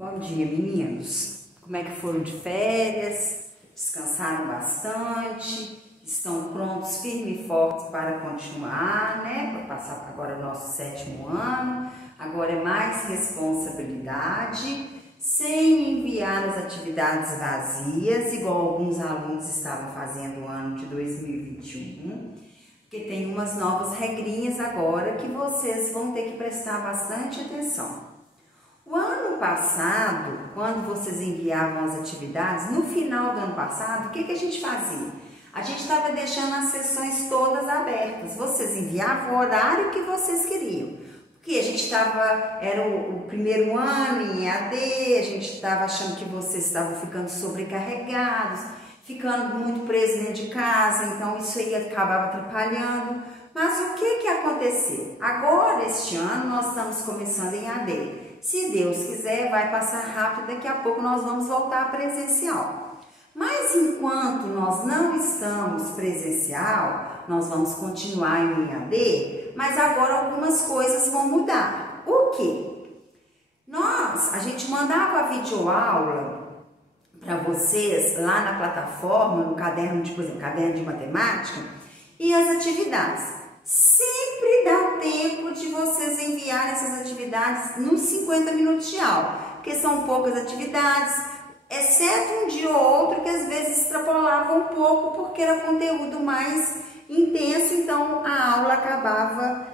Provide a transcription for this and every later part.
Bom dia, meninos. Como é que foram de férias? Descansaram bastante? Estão prontos, firmes e fortes para continuar, né? Para passar agora o nosso 7º ano. Agora é mais responsabilidade, sem enviar as atividades vazias, igual alguns alunos estavam fazendo no ano de 2021. Porque tem umas novas regrinhas agora que vocês vão ter que prestar bastante atenção. O ano passado, quando vocês enviavam as atividades, no final do ano passado, o que a gente fazia? A gente estava deixando as sessões todas abertas. Vocês enviavam o horário que vocês queriam. Porque a gente era o primeiro ano em EAD, a gente estava achando que vocês estavam ficando sobrecarregados, ficando muito presos dentro de casa, então isso aí acabava atrapalhando. Mas o que aconteceu? Agora, este ano, nós estamos começando em EAD. Se Deus quiser, vai passar rápido, daqui a pouco nós vamos voltar presencial. Mas enquanto nós não estamos presencial, nós vamos continuar em EAD, mas agora algumas coisas vão mudar. O quê? A gente mandava a videoaula para vocês lá na plataforma, no caderno de, por exemplo, caderno de matemática, e as atividades. Sempre dá tempo de vocês enviarem essas atividades nos 50 minutos de aula, porque são poucas atividades, exceto um dia ou outro que às vezes extrapolava um pouco porque era conteúdo mais intenso, então a aula acabava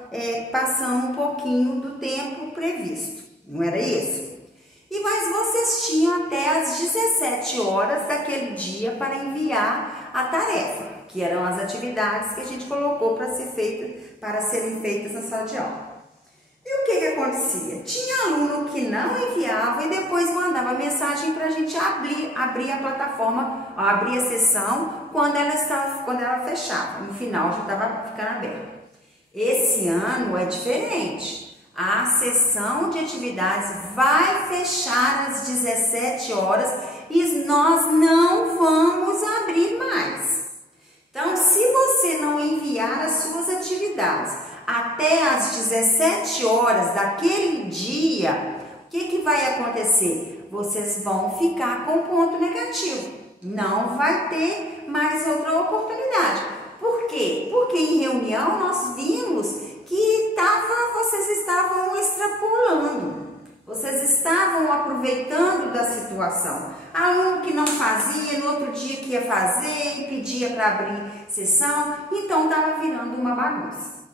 passando um pouquinho do tempo previsto, não era isso? Mas vocês tinham até as 17 horas daquele dia para enviar a tarefa, que eram as atividades que a gente colocou para serem feitas na sala de aula. E o que acontecia? Tinha aluno que não enviava e depois mandava mensagem para a gente abrir a plataforma, abrir a sessão quando ela fechava. No final já estava ficando aberta. Esse ano é diferente. A sessão de atividades vai fechar às 17 horas e nós não vamos abrir mais. Então, se você não enviar as suas atividades até às 17 horas daquele dia, o que vai acontecer? Vocês vão ficar com ponto negativo. Não vai ter mais outra oportunidade. Por quê? Porque em reunião nós vimos que vocês estavam extrapolando, vocês estavam aproveitando da situação. Aluno que não fazia, no outro dia que ia fazer e pedia para abrir sessão, então estava virando uma bagunça.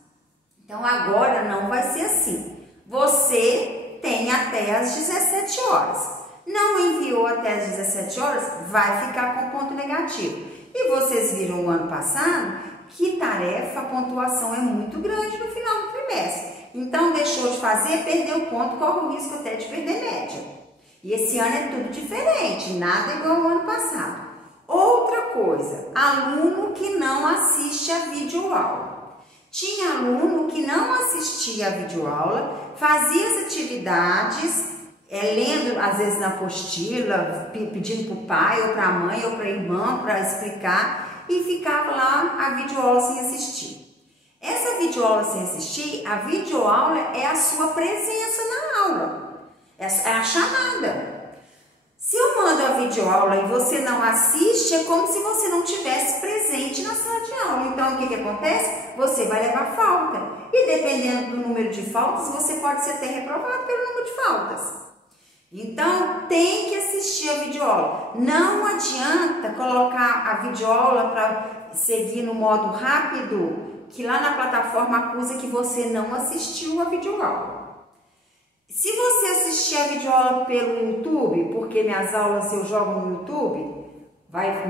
Então agora não vai ser assim. Você tem até as 17 horas. Não enviou até as 17 horas, vai ficar com ponto negativo. E vocês viram o ano passado que tarefa, a pontuação é muito grande no final do trimestre. Então, deixou de fazer, perdeu ponto, corre o risco até de perder média. E esse ano é tudo diferente, nada igual ao ano passado. Outra coisa, aluno que não assiste a videoaula. Tinha aluno que não assistia a videoaula, fazia as atividades, lendo às vezes na apostila, pedindo para o pai ou para a mãe ou para a irmã para explicar, e ficava lá a videoaula sem assistir. Essa videoaula sem assistir, a videoaula é a sua presença na aula, é a chamada. Se eu mando a videoaula e você não assiste, é como se você não tivesse presente na sala de aula. Então, o que acontece? Você vai levar falta. E dependendo do número de faltas, você pode ser até reprovado pelo número de faltas. Então, tem que assistir a videoaula. Não adianta colocar a videoaula para seguir no modo rápido, que lá na plataforma acusa que você não assistiu a videoaula. Se você assistir a videoaula pelo YouTube, porque minhas aulas eu jogo no YouTube,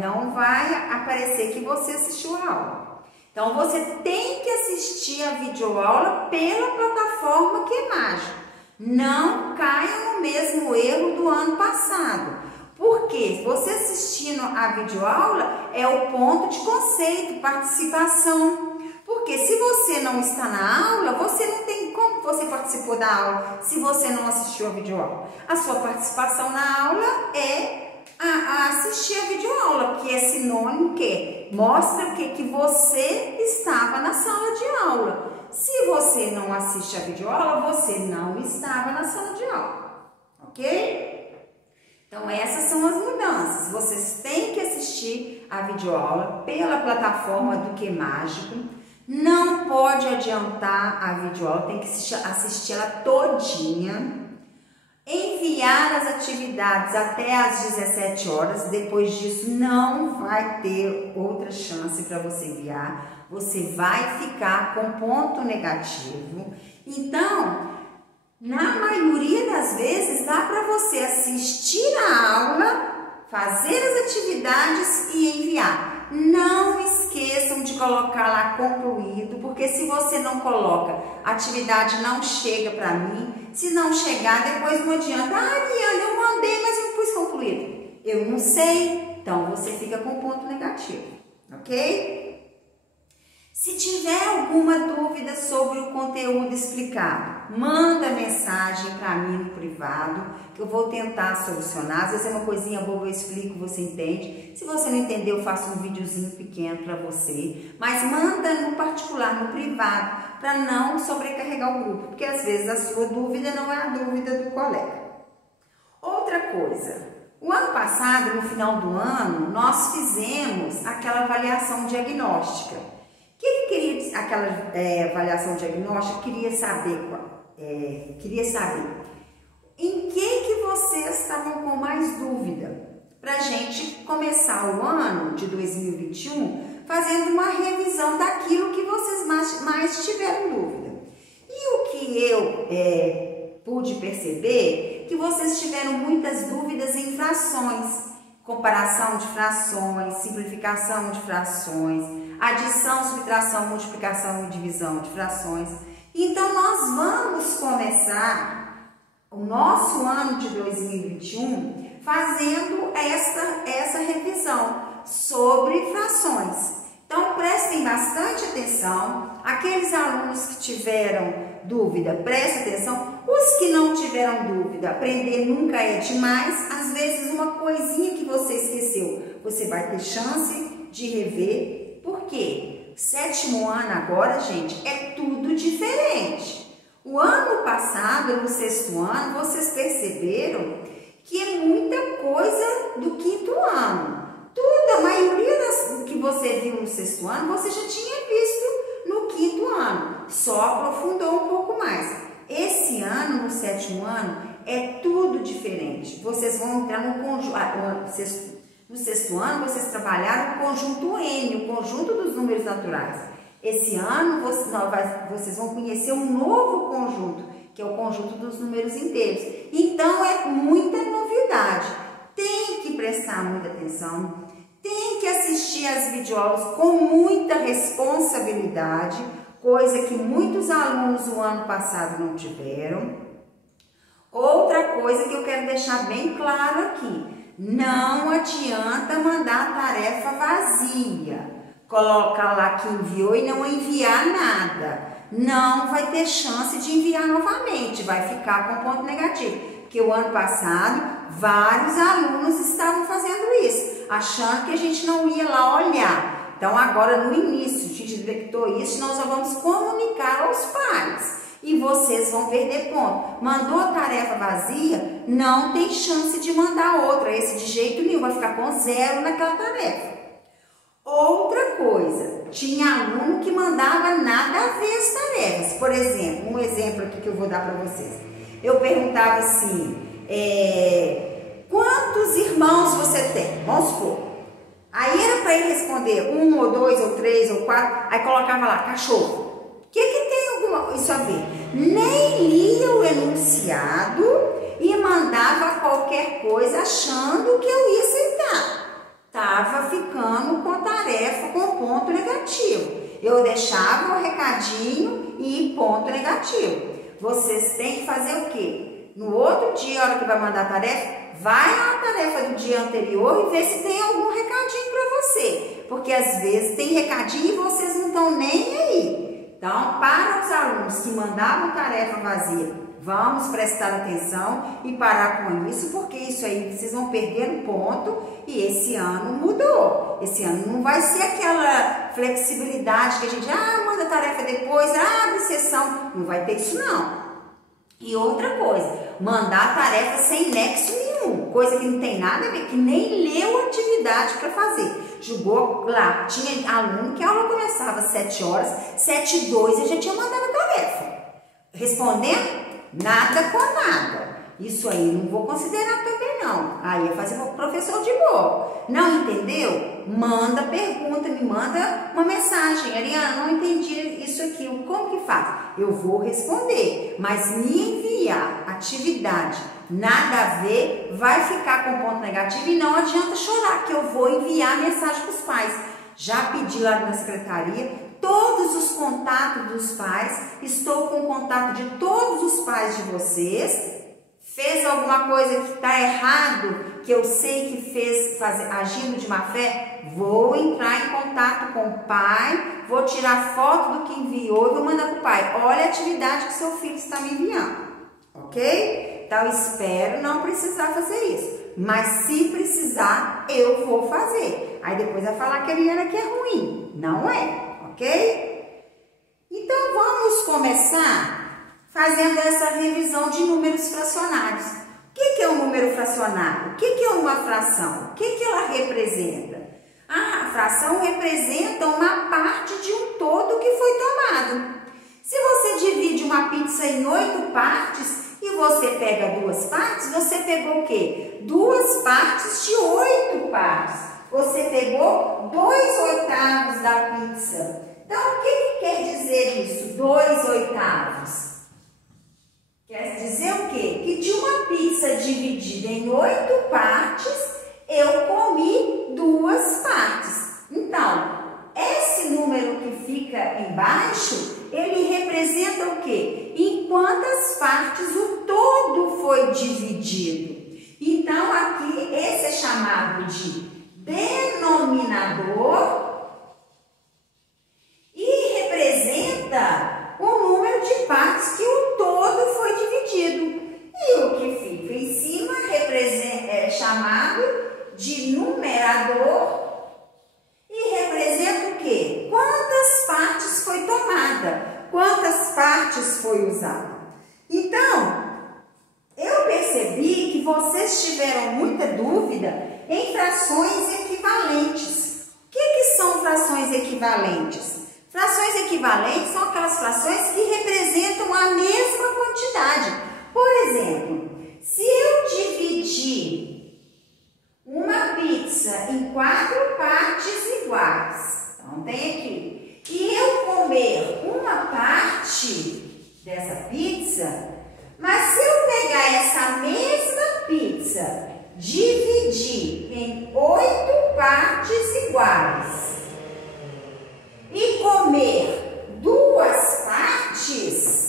não vai aparecer que você assistiu a aula. Então, você tem que assistir a videoaula pela plataforma que é mágica. Não caia no mesmo erro do ano passado. Porque você assistindo a videoaula é o ponto de conceito, participação. Porque se você não está na aula, você não tem como você participou da aula se você não assistiu a videoaula. A sua participação na aula é assistir a videoaula, que é sinônimo que mostra que você estava na sala de aula. Se você não assiste a videoaula, você não estava na sala de aula, ok? Então, essas são as mudanças. Vocês têm que assistir a videoaula pela plataforma do Que Mágico. Não pode adiantar a videoaula, tem que assistir ela todinha. Enviar as atividades até às 17 horas. Depois disso, não vai ter outra chance para você enviar. Você vai ficar com ponto negativo. Então, na maioria das vezes, dá para você assistir a aula, fazer as atividades e enviar. Não esqueçam de colocar lá concluído, porque se você não coloca, a atividade não chega para mim. Se não chegar, depois não adianta. Ah, Ariane, eu mandei, mas eu não pus concluído. Eu não sei, então você fica com ponto negativo, ok? Se tiver alguma dúvida sobre o conteúdo explicado, manda mensagem para mim no privado, que eu vou tentar solucionar. Às vezes é uma coisinha boba, eu explico, você entende. Se você não entendeu, eu faço um videozinho pequeno para você. Mas manda no particular, no privado, para não sobrecarregar o grupo, porque às vezes a sua dúvida não é a dúvida do colega. Outra coisa, o ano passado, no final do ano, nós fizemos aquela avaliação diagnóstica. Quem queria aquela avaliação diagnóstica queria saber em que vocês estavam com mais dúvida, para a gente começar o ano de 2021 fazendo uma revisão daquilo que vocês mais tiveram dúvida. E o que eu pude perceber, que vocês tiveram muitas dúvidas em frações, comparação de frações, simplificação de frações, adição, subtração, multiplicação e divisão de frações. Então, nós vamos começar o nosso ano de 2021 fazendo essa revisão sobre frações. Então, prestem bastante atenção. Aqueles alunos que tiveram dúvida, prestem atenção. Os que não tiveram dúvida, aprender nunca é demais. Às vezes, uma coisinha que você esqueceu, você vai ter chance de rever. Por quê? Sétimo ano agora, gente, é tudo diferente. O ano passado, no sexto ano, vocês perceberam que é muita coisa do quinto ano. Tudo, a maioria do que você viu no sexto ano, você já tinha visto no quinto ano. Só aprofundou um pouco mais. Esse ano, no sétimo ano, é tudo diferente. Vocês vão entrar no conjunto. No sexto ano, vocês trabalharam o conjunto N, o conjunto dos números naturais. Esse ano, vocês vão conhecer um novo conjunto, que é o conjunto dos números inteiros. Então, é muita novidade. Tem que prestar muita atenção, tem que assistir às videoaulas com muita responsabilidade, coisa que muitos alunos o ano passado não tiveram. Outra coisa que eu quero deixar bem claro aqui, não adianta mandar tarefa vazia, colocar lá que enviou e não enviar nada. Não vai ter chance de enviar novamente, vai ficar com ponto negativo. Porque o ano passado, vários alunos estavam fazendo isso, achando que a gente não ia lá olhar. Então, agora no início, a gente detectou isso, nós já vamos comunicar aos pais. E vocês vão perder ponto. Mandou a tarefa vazia, não tem chance de mandar outra. Esse de jeito nenhum, vai ficar com 0 naquela tarefa. Outra coisa, tinha aluno que mandava nada a ver as tarefas. Por exemplo, um exemplo aqui que eu vou dar para vocês. Eu perguntava assim, quantos irmãos você tem? Vamos supor. Aí era para ele responder 1, ou 2, ou 3, ou 4. Aí colocava lá, cachorro. O que tem isso a ver? Nem lia o enunciado e mandava qualquer coisa achando que eu ia aceitar. Estava ficando com tarefa com ponto negativo. Eu deixava o recadinho e ponto negativo. Vocês têm que fazer o quê? No outro dia, a hora que vai mandar a tarefa, vai à tarefa do dia anterior e vê se tem algum recadinho para você. Porque às vezes tem recadinho e vocês não estão nem aí. Então, para os alunos que mandavam tarefa vazia, vamos prestar atenção e parar com isso, porque isso aí vocês vão perder um ponto e esse ano mudou. Esse ano não vai ser aquela flexibilidade que a gente, manda tarefa depois, abre sessão. Não vai ter isso não. E outra coisa, mandar tarefa sem nexo nenhum. coisa que não tem nada a ver, que nem leu a atividade para fazer. Jogou lá, tinha aluno que a aula começava às 7 horas, 7h02 e já tinha mandado a tarefa. Respondendo nada com nada. Isso aí não vou considerar também não. Aí é fazer o professor de boa. Não entendeu? Manda pergunta, me manda uma mensagem. Ariana, não entendi isso aqui. Como que faz? Eu vou responder. Mas me enviar atividade, nada a ver, vai ficar com ponto negativo e não adianta chorar, que eu vou enviar mensagem para os pais. Já pedi lá na secretaria todos os contatos dos pais, estou com o contato de todos os pais de vocês. Fez alguma coisa que está errado, que eu sei que fez, agindo de má fé, vou entrar em contato com o pai, vou tirar foto do que enviou e vou mandar para o pai. Olha a atividade que seu filho está me enviando, ok? Então, espero não precisar fazer isso, mas se precisar, eu vou fazer. Aí depois vai falar que a Ariana que é ruim, não é, ok? Então, vamos começar fazendo essa revisão de números fracionários. O que é um número fracionário? O que é uma fração? O que ela representa? A fração representa uma parte de um todo que foi tomado. Se você divide uma pizza em 8 partes e você pega 2 partes, você pegou o quê? 2 partes de 8 partes. Você pegou 2/8 da pizza. Então, o que quer dizer isso? 2/8. Quer dizer o quê? Que de uma pizza dividida em 8 partes, eu comi 2 partes. Então, esse número que fica embaixo, ele representa o quê? Em quantas partes o todo foi dividido. Então, aqui, esse é chamado de denominador e representa o número de partes que o todo foi dividido. E o que fica em cima é chamado de numerador e representa o quê? Quantas partes foi tomada, quantas partes foi usada. Então, eu percebi que vocês tiveram muita dúvida em frações equivalentes. O que são frações equivalentes? Frações equivalentes são aquelas frações que representam a mesma quantidade. Por exemplo, se eu dividir uma pizza em 4 partes iguais, então tem aqui, e eu comer uma parte dessa pizza, mas se eu pegar essa mesma pizza, dividir em 8 partes iguais, e comer 2 partes,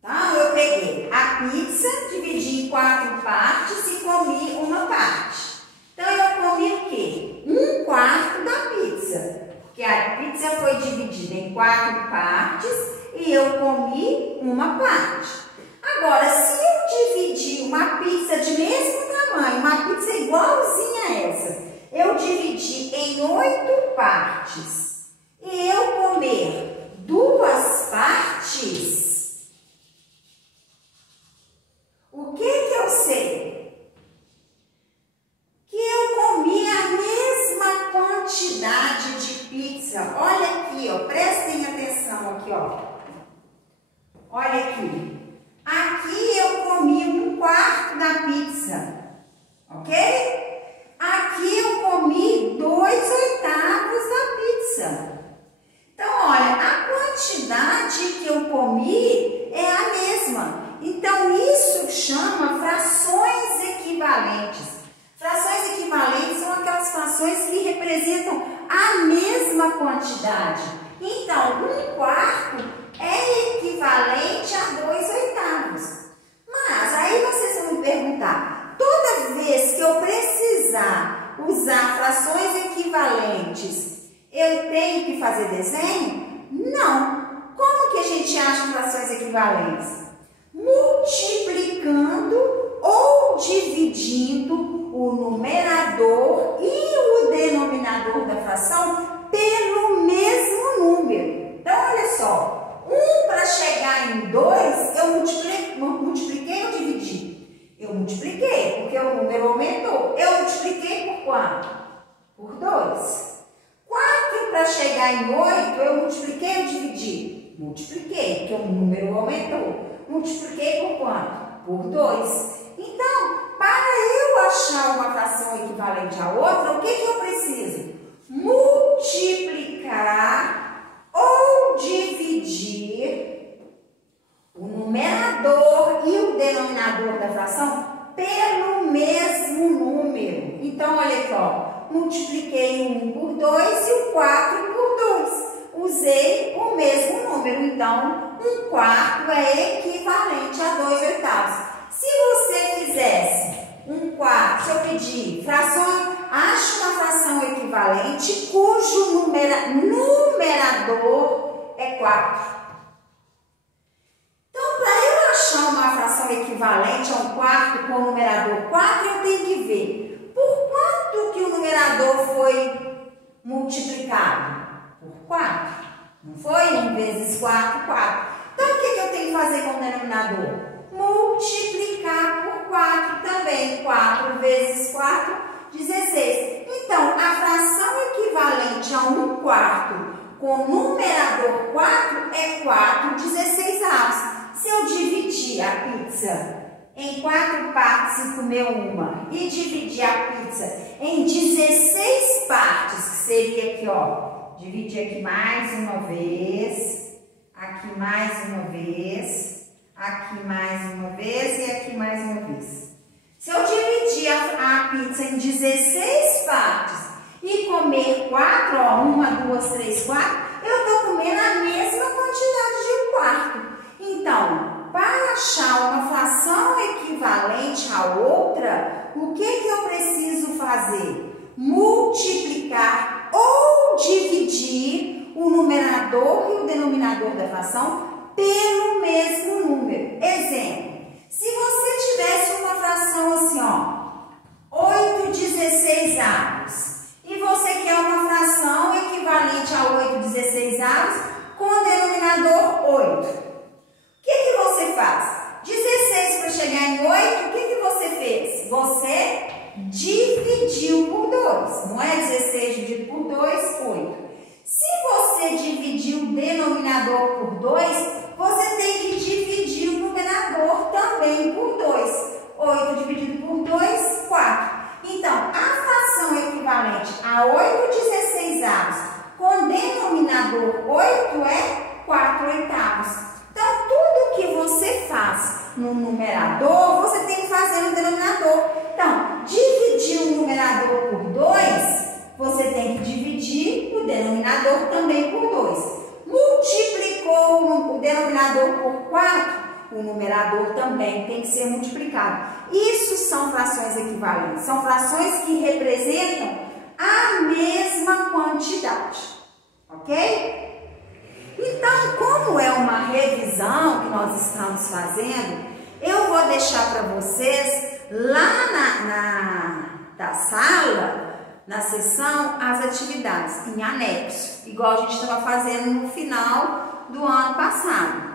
então eu peguei a pizza, dividi em 4 partes e comi uma parte. Então eu comi o quê? 1/4 da pizza, porque a pizza foi dividida em 4 partes e eu comi uma parte. Agora, se eu dividir uma pizza de mesmo tamanho, uma pizza igualzinha a essa, eu dividi em 8 partes e eu comer 2 partes, o que eu sei? Que eu comi a mesma quantidade de pizza. Olha aqui, ó, prestem atenção aqui, ó. Olha aqui. Aqui eu comi 1/4 da pizza, ok? Aqui eu comi 2/8 da pizza. Então, olha, a quantidade que eu comi é a mesma. Então, isso chama frações equivalentes. Frações equivalentes são aquelas frações que representam a mesma quantidade. Então, 1/4 é equivalente a 2/8. Mas aí vocês vão me perguntar, toda vez que eu precisar usar frações equivalentes, eu tenho que fazer desenho? Não. Como que a gente acha frações equivalentes? Multiplicando ou dividindo o numerador e o denominador da fração pelo mesmo número. Então, olha só, 1 para chegar em 2, eu multiplico porque o número aumentou. Eu multipliquei por quanto? Por 2. 4 para chegar em 8, eu multipliquei ou dividi? Multipliquei, porque o número aumentou. Multipliquei por quanto? Por 2. Então, para eu achar uma fração equivalente à outra, o que eu preciso? Multiplicar ou dividir o numerador e o denominador da fração pelo mesmo número. Então, olha aqui, ó, multipliquei o 1 por 2 e o 4 por 2. Usei o mesmo número, então 1/4 é equivalente a 2/8. Se você fizesse 1/4, se eu pedir fração, ache uma fração equivalente cujo numerador é 4. Então, para eu achar uma fração equivalente a 1/4 com o numerador 4, eu tenho que ver por quanto que o numerador foi multiplicado? Por 4. Não foi? 1 vezes 4, 4. Então, o que eu tenho que fazer com o denominador? Multiplicar por 4 também. 4 vezes 4, 16. Então, a fração equivalente a 1/4 com o numerador 4 é 4/16. Se eu dividir a pizza em 4 partes e comer uma, e dividir a pizza em 16 partes, que seria aqui, ó, dividir aqui mais uma vez, aqui mais uma vez, aqui mais uma vez e aqui mais uma vez. Se eu dividir a pizza em 16 partes e comer 4, ó, 1, 2, 3, 4, eu estou comendo a mesma quantidade de 1/4. Então, para achar uma fração equivalente à outra, o que eu preciso fazer? Multiplicar ou dividir o numerador e o denominador da fração pelo mesmo número. Exemplo, se você tivesse uma fração assim, ó, 8/16, e você quer uma fração equivalente a 8/16 com o denominador 8. O que você faz? 16 para chegar em 8, o que você fez? Você dividiu por 2. Não é 16 dividido por 2, 8. Se você dividir o denominador por 2, você tem que dividir o numerador também por 2. 8 dividido por 2, 4. Então, a fração equivalente a 8/16 com denominador 8 é 4/8. Então, tudo que você faz no numerador, você tem que fazer no denominador. Então, dividir o numerador por 2, você tem que dividir o denominador também por 2. Multiplicou o denominador por 4, o numerador também tem que ser multiplicado. Isso são frações equivalentes, são frações que representam a mesma quantidade, ok? Então, como é uma revisão que nós estamos fazendo, eu vou deixar para vocês lá da sala, na seção, as atividades em anexo, igual a gente estava fazendo no final do ano passado.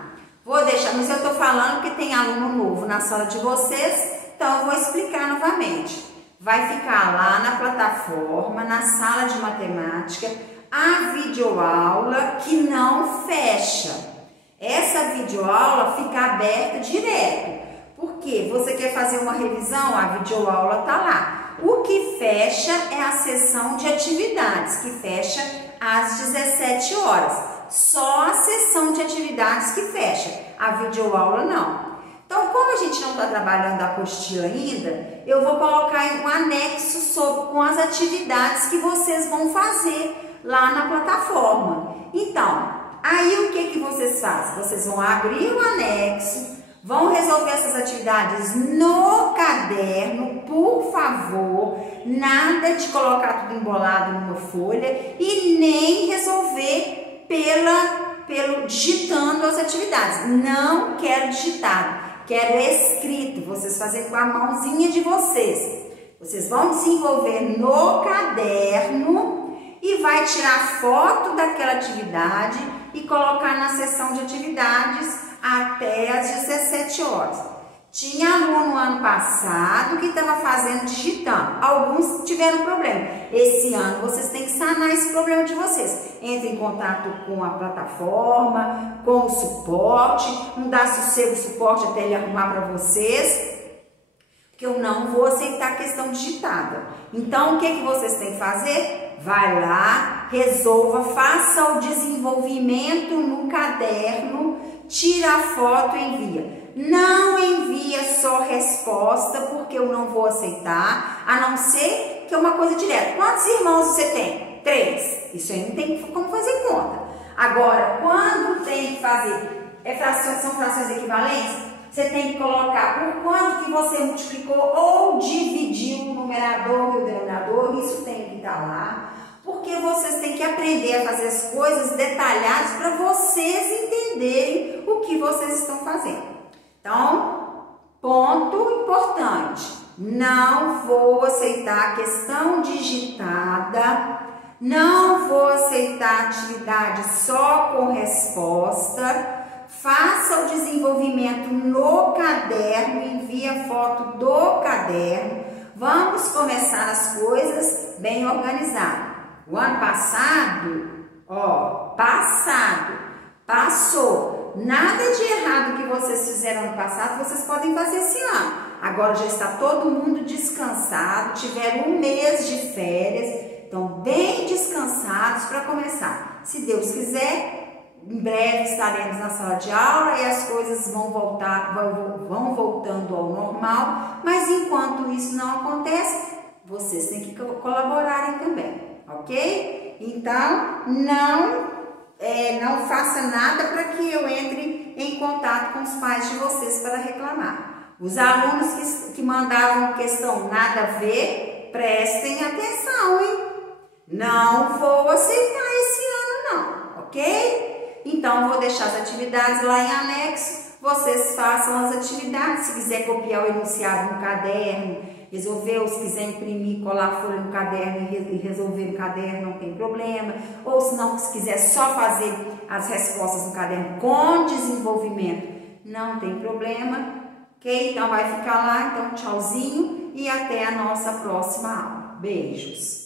Vou deixar, mas eu estou falando que tem aluno novo na sala de vocês, então eu vou explicar novamente. Vai ficar lá na plataforma, na sala de matemática, a videoaula que não fecha. Essa videoaula fica aberta direto. Porque você quer fazer uma revisão, a videoaula tá lá. O que fecha é a sessão de atividades, que fecha às 17 horas. Só a sessão de atividades que fecha, a videoaula não. Então, como a gente não está trabalhando a apostila ainda, eu vou colocar um anexo com as atividades que vocês vão fazer lá na plataforma. Então, aí o que vocês fazem? Vocês vão abrir o anexo, vão resolver essas atividades no caderno, por favor. Nada de colocar tudo embolado numa folha e nem resolver digitando as atividades. Não quero digitado, quero escrito. Vocês fazem com a mãozinha de vocês. Vocês vão desenvolver no caderno e vai tirar foto daquela atividade e colocar na seção de atividades até às 17 horas. Tinha aluno ano passado que estava fazendo digitando. Alguns tiveram problema. Esse ano vocês têm que sanar esse problema de vocês. Entre em contato com a plataforma, com o suporte. Não dá sossego o suporte até ele arrumar para vocês. Porque eu não vou aceitar a questão digitada. Então, o que vocês têm que fazer? Vai lá, resolva, faça o desenvolvimento no caderno, tira a foto e envia. Não envia só resposta, porque eu não vou aceitar, a não ser que é uma coisa direta. Quantos irmãos você tem? 3. Isso aí não tem como fazer conta. Agora, quando tem que fazer são frações equivalentes, você tem que colocar por quanto que você multiplicou ou dividiu o numerador e o denominador. Isso tem que estar lá, porque vocês têm que aprender a fazer as coisas detalhadas para vocês entenderem o que vocês estão fazendo. Então, ponto importante, não vou aceitar a questão digitada, não vou aceitar atividade só com resposta, faça o desenvolvimento no caderno, envie a foto do caderno, vamos começar as coisas bem organizadas. O ano passado, passou. Nada de errado que vocês fizeram ano passado, vocês podem fazer esse ano. Agora já está todo mundo descansado, tiveram um mês de férias, estão bem descansados para começar. Se Deus quiser, em breve estaremos na sala de aula e as coisas vão voltando ao normal, mas enquanto isso não acontece, vocês têm que colaborarem também, ok? Então, não faça nada para que eu entre em contato com os pais de vocês para reclamar. Os alunos que mandavam questão nada a ver, prestem atenção, hein? Não vou aceitar esse ano não, ok? Então, vou deixar as atividades lá em anexo, vocês façam as atividades. Se quiser copiar o enunciado no caderno, resolver, ou se quiser imprimir, colar a folha no caderno e resolver no caderno, não tem problema. Ou se não, se quiser só fazer as respostas no caderno com desenvolvimento, não tem problema. Ok? Então vai ficar lá, então tchauzinho e até a nossa próxima aula. Beijos!